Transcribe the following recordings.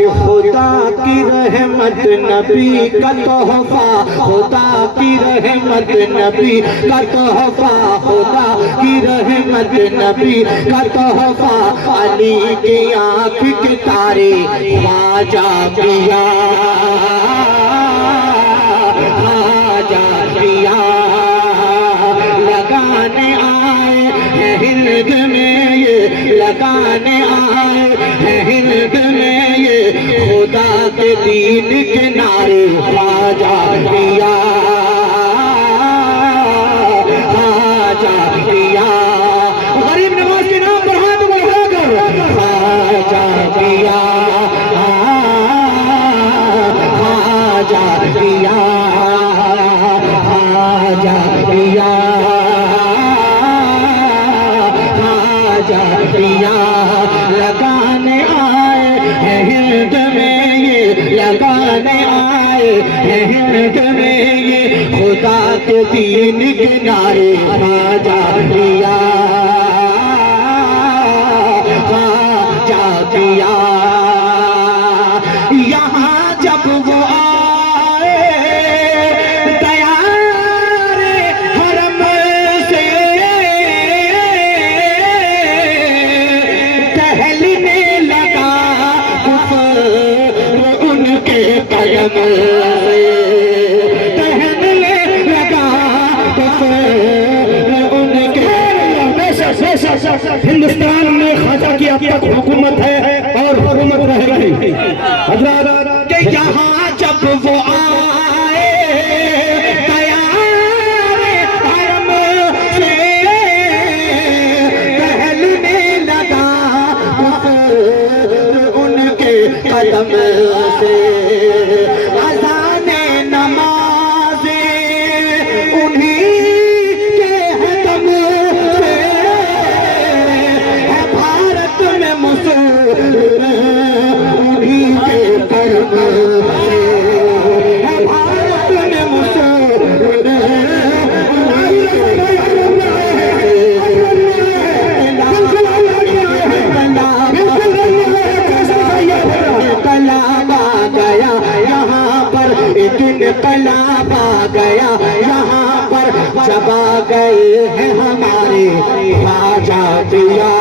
कि खुदा की रहमत नबी का तोहफा, खुदा की रहमत नबी का तोहफा, खुदा की रहमत नबी का तोहफा। अली की आँख के तारे ख्वाजा पिया, ख्वाजा पिया लगाने आए हैं हिंद में, ये लगाने आए हैं हिंद में, ये खुदा के दीन के नारे ख्वाजा पिया, ख्वाजा पिया। गरीब नवाज के नाम पर हाथ बढ़ाकर ख्वाजा पिया, ख्वाजा पिया, ख्वाजा पिया, ख्वाजा पिया लगाने आए हैं हिंद में, ये लगाने आए हैं हिंद में, ये खुदा के दीन के नारे ख्वाजा पिया, ख्वाजा पिया। यहाँ जब वो आए तैयार हरम से, टहलने लगा कुफर उनके कदम से, टहलने लगा कुफर उनके। हिंदुस्तान में ख्वाजा की अब तक हुकूमत है और हुकूमत रहेगी। हजरत कि यहाँ जब वो आए तैयार हरम से, टहलने लगा कुफर उनके कदम से। अज़ाने नमाज़े उन्हीं के हदम से, है भारत में मुसलमान उन्हीं के कर्म से, है भारत में मुसलमान उन्हीं के कर्म से। कलाम आ गया यहाँ पर, एक दिन कलाम आ गया यहाँ पर, जब आ गए हैं हमारे ख्वाजा पिया।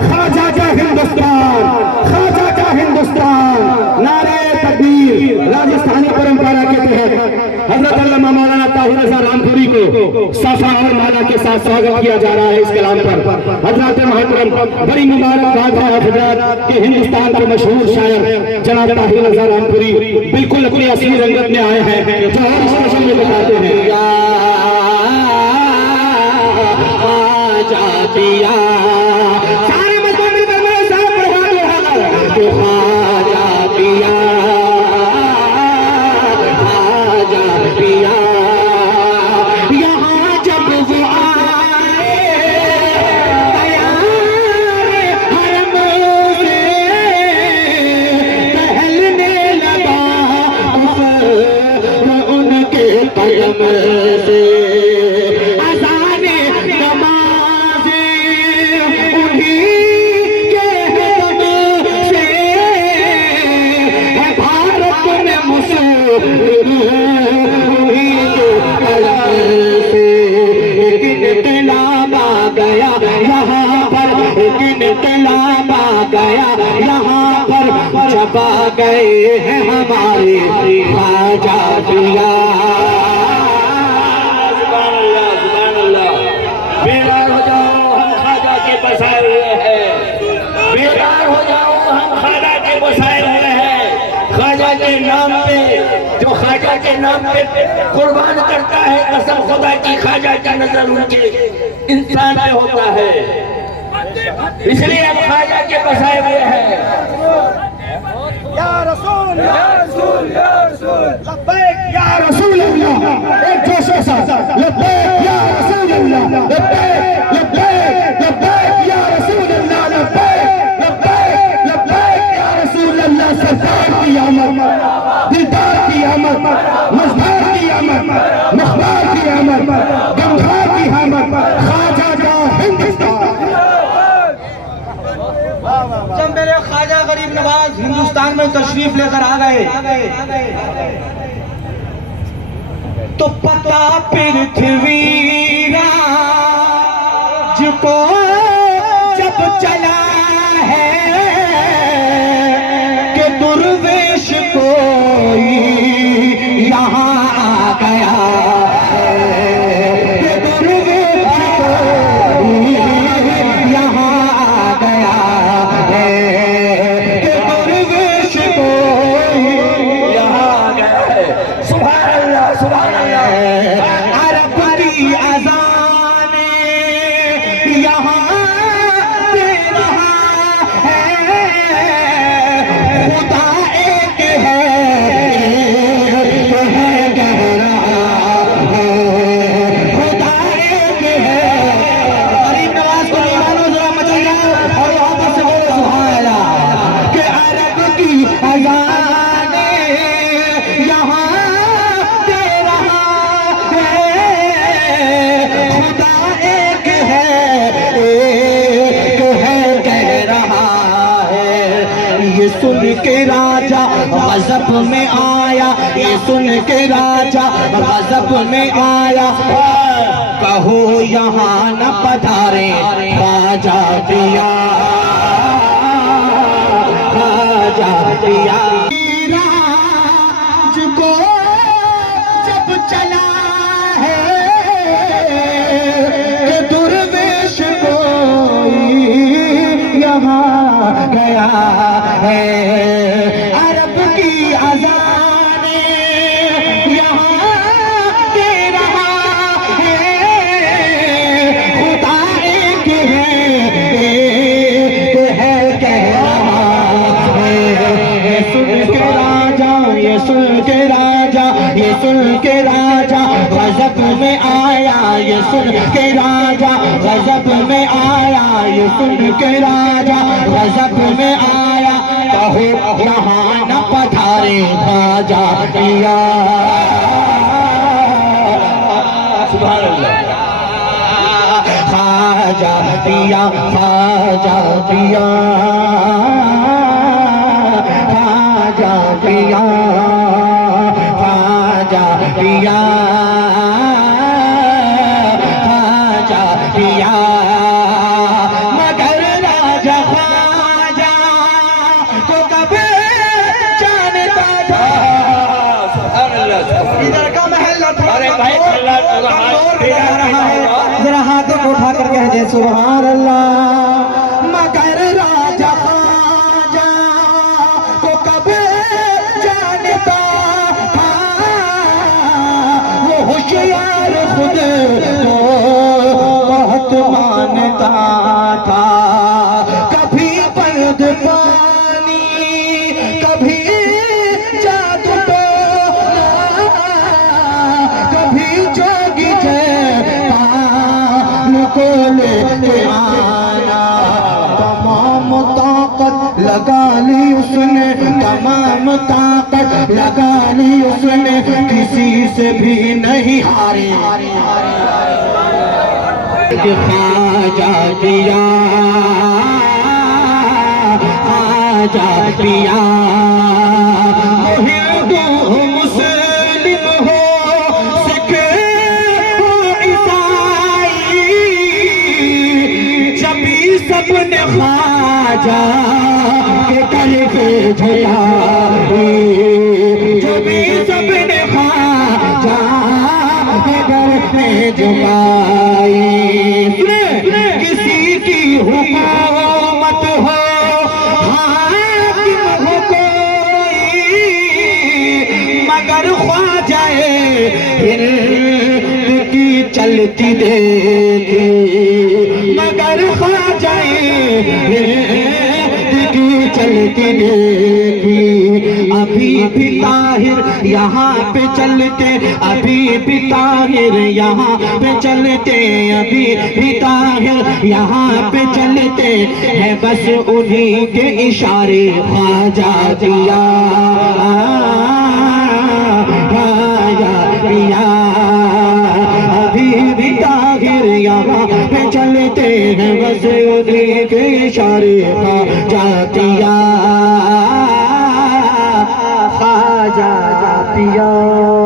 ख्वाजा का हिंदुस्तान, ख्वाजा का हिंदुस्तान, नारे तकबीर। राजस्थानी परंपरा के तहत हजरत अल्लामा मौलाना ताहिर रज़ा रामपुरी को साफा और माला के साथ स्वागत किया जा रहा है इस कलाम पर। हजरत मोहतरम बड़ी मुबारकबाद है हजरत के हिंदुस्तान के मशहूर शायर जनाब ताहिर रज़ा रामपुरी बिल्कुल अपनी असली रंगत में आए हैं, जो हर इस मिशन में बताते हैं। ख्वाजा पिया, सारे मजदूर मिलकर मेरे साथ प्रभात उठाकर कि ख्वाजा पिया, ख्वाजा पिया। यहाँ जब वो आए तैयार हरम से, टहलने लगा कुफर उनके कदम से। इनकलाब आ गया यहाँ पर, जब आ गए हैं हमारे ख्वाजा पिया। बेदार हो जाओ, हम ख्वाजा के बसाए हुए हैं। बेदार हो जाओ, हम ख्वाजा के बसाए हुए हैं। ख्वाजा के नाम पे, जो ख्वाजा के नाम पे कुर्बान करता है, कसम खुदा की ख्वाजा का नजर उनके इंसान पे होता है, इसलिए हम ख्वाजा के बसाए हुए हैं। या रसूल, या रसूल, या रसूल, लब्बैक या रसूल अल्लाह। एक जोश के साथ लब्बैक या रसूल अल्लाह, लब्बैक लब्बैक लब्बैक या रसूल अल्लाह, लब्बैक लब्बैक लब्बैक या रसूल अल्लाह। सरकार की आमद, दिलदार की आमद, मजदार की आमद, मुख्तार की आमद, गमखार की आमद, हिंदुस्तान में तशरीफ लेकर आ गए तो पता पृथ्वीराज को जब चला है कि दुर्वेश कोई यहाँ आ गया है, कि दुर्वेश कोई यहाँ आ गया है, कि दुर्वेश कोई यहाँ आ गया है। सुभान अल्लाह, सुभान अल्लाह। अरब की अज़ाने यहाँ दे रहा है, खुदा एक है कह रहा है, खुदा एक है। गरीब नवाज को ईमानो जरा मचल जाओ और वहाँ पर से बोलो सुभान अल्लाह कि अरब की अज़ाने यहाँ दे रहा है, खुदा एक है कह रहा है। ये सुन के राजा गज़ब में आया, ये सुन के राजा गज़ब में आया, कहो यहाँ न पधारे ख्वाजा पिया, ख्वाजा पिया। राज को जब चला है कि दुर्वेश कोई यहाँ गया है, अरब की अज़ाने यहाँ दे रहा है, खुदा एक है कह रहा है। ये सुन के राजा, ये सुन के राजा, ये सुन के राजा गज़ब में आया, ये सुन के राजा गज़ब में आया, ये सुन के राजा गज़ब में आया, कहो यहाँ न पधारे ख्वाजा पिया, सुभान अल्लाह। ख्वाजा पिया, ख्वाजा पिया, ख्वाजा पिया, ख्वाजा पिया, ख्वाजा पिया। मगर राजा ख्वाजा को कब जानता था, सुभान अल्लाह, सुभान अल्लाह। इधर का महल अरे भाई अल्लाह का हाथ आ रहा है, जरा हाथों को उठा कर कह दे सुभान अल्लाह। मगर राजा ख्वाजा को कब जानता था, वो होशियार खुद को बहुत मानता था, कभी पर्द पानी कभी जादू टोना, कभी जोगी जयपाल को लेके आना। तमाम ताकत लगा ली उसने, तमाम ताकत लगा ली उसने, किसी से भी नहीं हारी। ख्वाजा पिया, ख्वाजा पिया, हिंदू हो मुस्लिम हो सिख हो ईसाई, जब भी सबने ख्वाजा के करके झुलाई, जब भी सबने ख्वाजा के करके झुलाई। किसी की हुकूमत हो, हाकिम हो कोई, मगर ख्वाजाए हिंद की चलती देखी, मगर ख्वाजाए हिंद की चलती देखी। अभी भी ताहिर यहाँ पे चलते, अभी भी ताहिर यहाँ पे चलते, अभी भी ताहिर यहाँ पे चलते हैं, बस उन्हीं के इशारे ख्वाजा दिया, ख्वाजा दिया। अभी भी ताहिर यहाँ पे चलते हैं, बस उन्हीं के इशारे ख्वाजा दिया, जा पिया